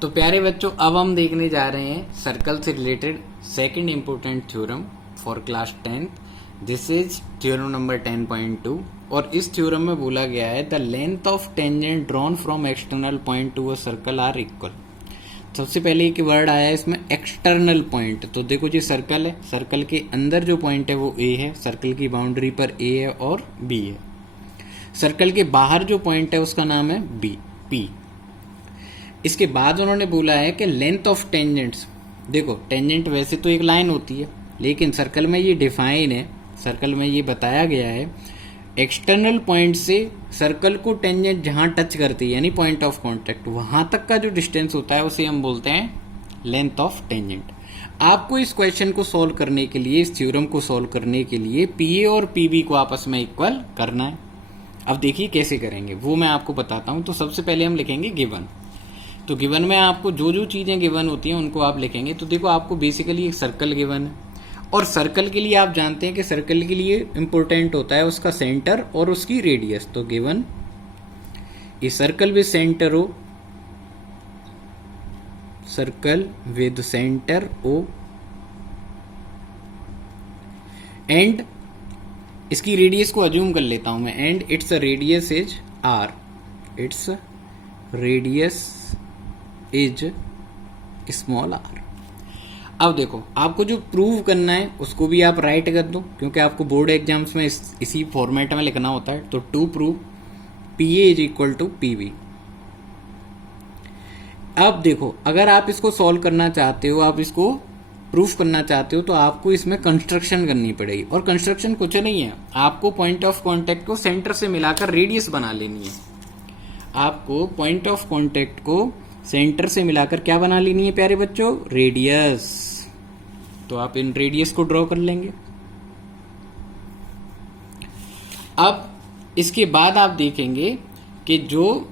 तो प्यारे बच्चों, अब हम देखने जा रहे हैं सर्कल से related second important theorem for class 10th। This is theorem number 10.2 और इस थ्योरम में बोला गया है the length of tangent drawn from external point to a circle are equal. सबसे पहले एक वर्ड आया है इसमें एक्सटर्नल पॉइंट। तो देखो जी, सर्कल है, सर्कल के अंदर जो पॉइंट है वो ए है, सर्कल की बाउंड्री पर ए है और बी है। सर्कल के बाहर जो पॉइंट है उसका नाम है बी पी। इसके बाद उन्होंने बोला है कि लेंथ ऑफ टेंजेंट्स। देखो, टेंजेंट वैसे तो एक लाइन होती है, लेकिन सर्कल में ये डिफाइन है, सर्कल में ये बताया गया है एक्सटर्नल पॉइंट से सर्कल को टेंजेंट जहां टच करती है यानी पॉइंट ऑफ कांटेक्ट, वहां तक का जो डिस्टेंस होता है उसे हम बोलते हैं लेंथ ऑफ टेंजेंट। आपको इस क्वेश्चन को सॉल्व करने के लिए, इस थ्योरम को सॉल्व करने के लिए पीए और पीबी को आपस में इक्वल करना है। अब देखिए कैसे करेंगे, वो मैं आपको बताता हूं। तो सबसे पहले हम लिखेंगे गिवन। तो गिवन में आपको जो जो चीजें गिवन होती हैं उनको आप लिखेंगे। तो देखो, आपको बेसिकली एक सर्कल गिवन है और सर्कल के लिए आप जानते हैं कि सर्कल के लिए इंपॉर्टेंट होता है उसका सेंटर और उसकी रेडियस। तो given a circle with centre O, circle with centre O and इसकी रेडियस को अज्यूम कर लेता हूं मैं, and its radius is R, its radius is small R. अब देखो, आपको जो प्रूव करना है उसको भी आप राइट कर दो, क्योंकि आपको बोर्ड एग्जाम्स में इसी फॉर्मेट में लिखना होता है। तो to prove P A is equal to P B. अब देखो, अगर आप इसको सॉल्व करना चाहते हो, आप इसको प्रूफ करना चाहते हो, तो आपको इसमें कंस्ट्रक्शन करनी पड़ेगी। और कंस्ट्रक्शन कुछ नहीं है, आपको पॉइंट ऑफ कांटेक्ट को सेंटर से मिलाकर रेडियस बना लेनी है। आपको पॉइंट ऑफ कांटेक्ट को सेंटर से मिलाकर क्या बना लेनी है प्यारे बच्चों? रेडियस। तो आप इन रेडियस को ड्रॉ कर लेंगे। अब इसके बाद आप देखेंगे कि जो,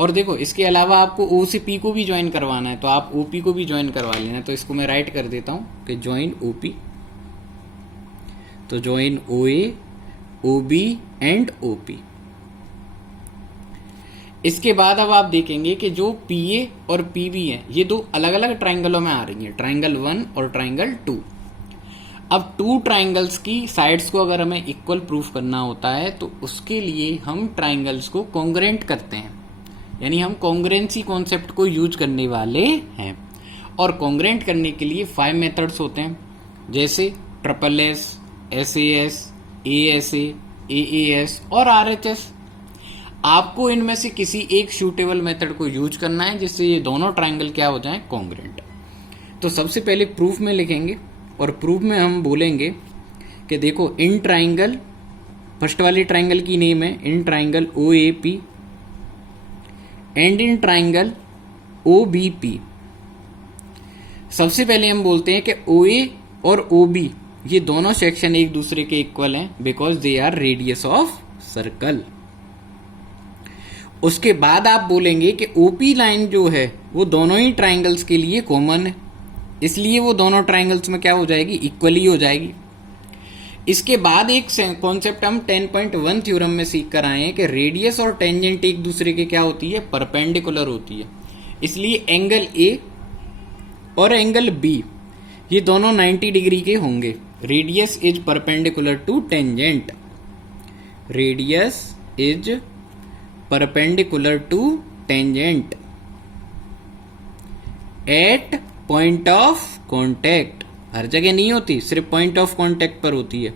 और देखो इसके अलावा आपको ओ से पी को भी ज्वाइन करवाना है, तो आप ओपी को भी ज्वाइन करवा लेना। तो इसको मैं राइट कर देता हूं कि ज्वाइन ओपी। तो join O A, O B and O P. इसके बाद अब आप देखेंगे कि जो पीए और पीबी है ये दो अलग अलग ट्राइंगलों में आ रही हैं, ट्राइंगल 1 और ट्राइंगल 2। अब टू ट्राइंगल्स की साइड्स को अगर हमें इक्वल प्रूफ करना होता है तो उसके लिए हम ट्राइंगल्स को कॉन्ग्रेंट करते हैं, यानी हम कॉन्ग्रेंसी कॉन्सेप्ट को यूज करने वाले हैं। और कॉन्ग्रेंट करने के लिए 5 मेथड्स होते हैं, जैसे triple S, SAS, ASA, AAS और RHS। आपको इनमें से किसी एक सूटेबल मेथड को यूज करना है जिससे ये दोनों ट्राइंगल क्या हो जाएं? कॉन्ग्रेंट। तो सबसे पहले प्रूफ में लिखेंगे और प्रूफ में हम बोलेंगे कि देखो, इन ट्राइंगल, फर्स्ट वाले ट्राइंगल की नेम है in triangle OAP and in triangle OBP। सबसे पहले हम बोलते हैं कि OA और OB ये दोनों सेक्शन एक दूसरे के इक्वल हैं because they are radius of circle. उसके बाद आप बोलेंगे कि ओपी लाइन जो है वो दोनों ही ट्राइंगल्स के लिए कॉमन है, इसलिए वो दोनों ट्राइंगल्स में क्या हो जाएगी? इक्वली हो जाएगी। इसके बाद एक कॉन्सेप्ट हम 10.1 थ्योरम में सीख कर आए हैं कि रेडियस और टेंजेंट एक दूसरे के क्या होती है? परपेंडिकुलर होती है। इसलिए एंगल ए और एंगल बी ये दोनों 90 डिग्री के होंगे। Radius is perpendicular to tangent, radius is perpendicular to tangent at point of contact. हर जगह नहीं होती, सिर्फ पॉइंट ऑफ कांटेक्ट पर होती है,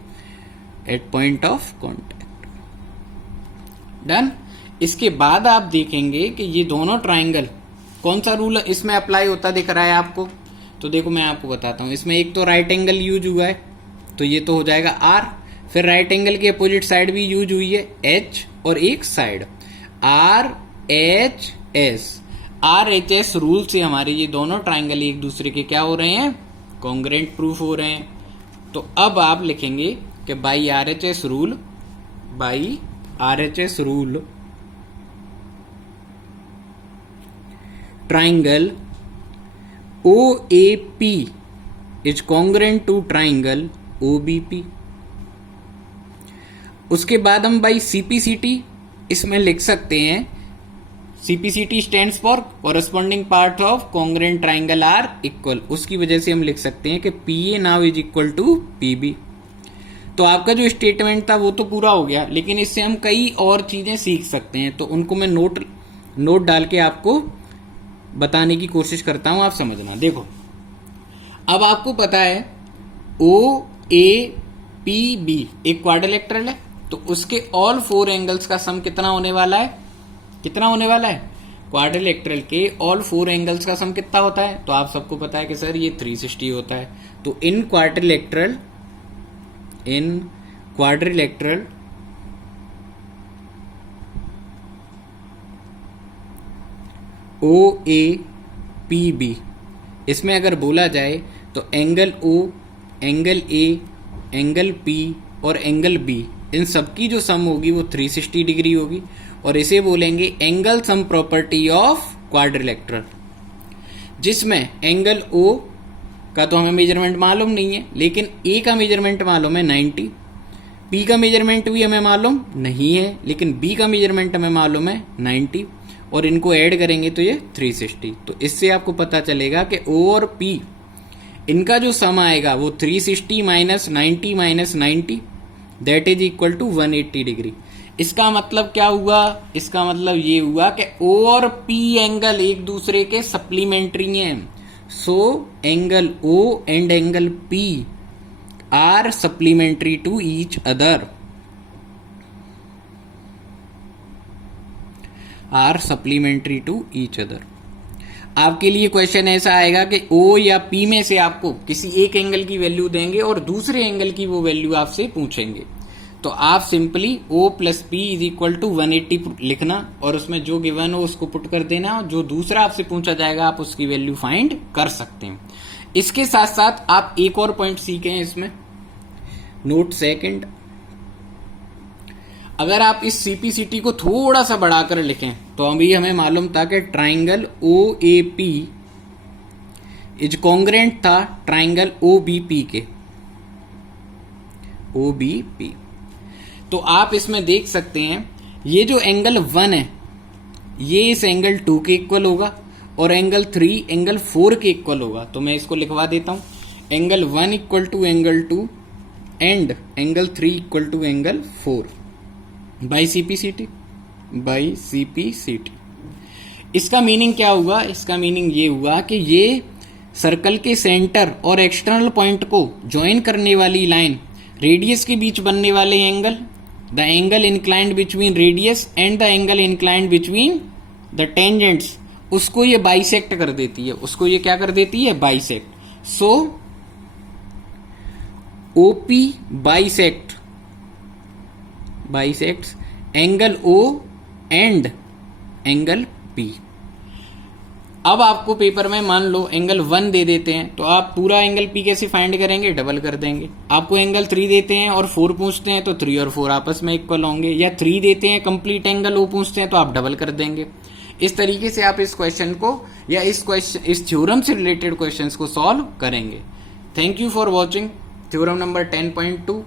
at point of contact. Done. इसके बाद आप देखेंगे कि ये दोनों ट्राइंगल, कौन सा रूल इसमें अप्लाई होता दिख रहा है आपको? तो देखो, मैं आपको बताता हूं। इसमें एक तो राइट एंगल यूज हुआ है, तो ये तो हो जाएगा R। फिर राइट एंगल की अपोजिट साइड भी यूज हुई है H, और एक साइड RHS। RHS रूल से हमारे ये दोनों ट्राइंगल एक दूसरे के क्या हो रहे हैं? कॉन्ग्रेंट प्रूफ हो रहे हैं। तो अब आप लिखेंगे कि by RHS rule, by RHS rule triangle OAP is congruent to triangle OBP। उसके बाद हम बाई CPCT इसमें लिख सकते हैं CPCT stands for corresponding part of congruent triangle are equal, उसकी वजह से हम लिख सकते हैं कि PA now is equal to PB। तो आपका जो स्टेटमेंट था वो तो पूरा हो गया, लेकिन इससे हम कई और चीजें सीख सकते हैं, तो उनको मैं नोट डाल के आपको बताने की कोशिश करता हूं, आप समझना। देखो, अब आपको पता है OAPB एक क्वाड्रिलेटरल है, तो उसके ऑल 4 एंगल्स का सम कितना होने वाला है? कितना होने वाला है? क्वाड्रिलेटरल के ऑल 4 एंगल्स का सम कितना होता है? तो आप सबको पता है कि सर ये 360 होता है। तो इन क्वाड्रिलेटरल OAPB, इसमें अगर बोला जाए तो angle O, angle A, angle P और एंगल B, इन सबकी जो सम होगी वो 360 डिग्री होगी, और इसे बोलेंगे angle sum property of quadrilateral, जिसमें एंगल O का तो हमें मेजरमेंट मालूम नहीं है, लेकिन A का मेजरमेंट मालूम है 90, P का मेजरमेंट भी हमें मालूम नहीं है, लेकिन B का मेजरमेंट हमें मालूम है 90, और इनको ऐड करेंगे तो ये 360। तो इससे आपको पता चलेगा कि O और P इनका जो सम आएगा वो 360 minus 90 that is equal to 180 degree. इसका मतलब क्या हुआ? इसका मतलब ये हुआ कि O और P एंगल एक दूसरे के सप्लीमेंट्री हैं, so angle O and angle P are supplementary to each other, are supplementary to each other. आपके लिए क्वेश्चन ऐसा आएगा कि O या P में से आपको किसी एक एंगल की वैल्यू देंगे और दूसरे एंगल की वो वैल्यू आपसे पूछेंगे, तो आप simply O plus P is equal to 180 लिखना, और उसमें जो गिवन हो उसको पुट कर देना, जो दूसरा आपसे पूछा जाएगा आप उसकी वैल्यू फाइंड कर सकते हैं। इसके साथ साथ आप एक और पॉइंट सीखे हैं इसमें, नोट सेकंड, अगर आप इस CPCT को थोड़ा सा बढ़ाकर लिखें तो अभी हमें मालूम था कि ट्राइंगल OAP इज कॉन्ग्रुएंट था ट्राइंगल OBP के, OBP। तो आप इसमें देख सकते हैं ये जो एंगल 1 है ये इस एंगल 2 के इक्वल होगा, और एंगल 3 एंगल 4 के इक्वल होगा। तो मैं इसको लिखवा देता हूं, angle 1 equal to angle 2 and angle 3 equal to angle 4 by CPCT। इसका मीनिंग क्या हुआ? इसका मीनिंग ये हुआ कि ये सर्कल के सेंटर और एक्सटर्नल पॉइंट को ज्वाइन करने वाली लाइन, रेडियस के बीच बनने वाले angle, the angle inclined between radius and the angle inclined between the tangents, उसको ये बाइसेक्ट कर देती है, उसको ये क्या कर देती है? Bisect. So OP bisects angle O and angle P। अब आपको पेपर में मान लो एंगल 1 दे देते हैं, तो आप पूरा एंगल P कैसे फाइंड करेंगे? डबल कर देंगे। आपको एंगल 3 देते हैं और 4 पूछते हैं, तो 3 और 4 आपस में इक्वल होंगे, या 3 देते हैं कंप्लीट एंगल O पूछते हैं तो आप डबल कर देंगे। इस तरीके से आप इस क्वेश्चन को या इस थ्योरम से रिलेटेड क्वेश्चंस को सॉल्व करेंगे। Thank you for watching theorem number 10.2।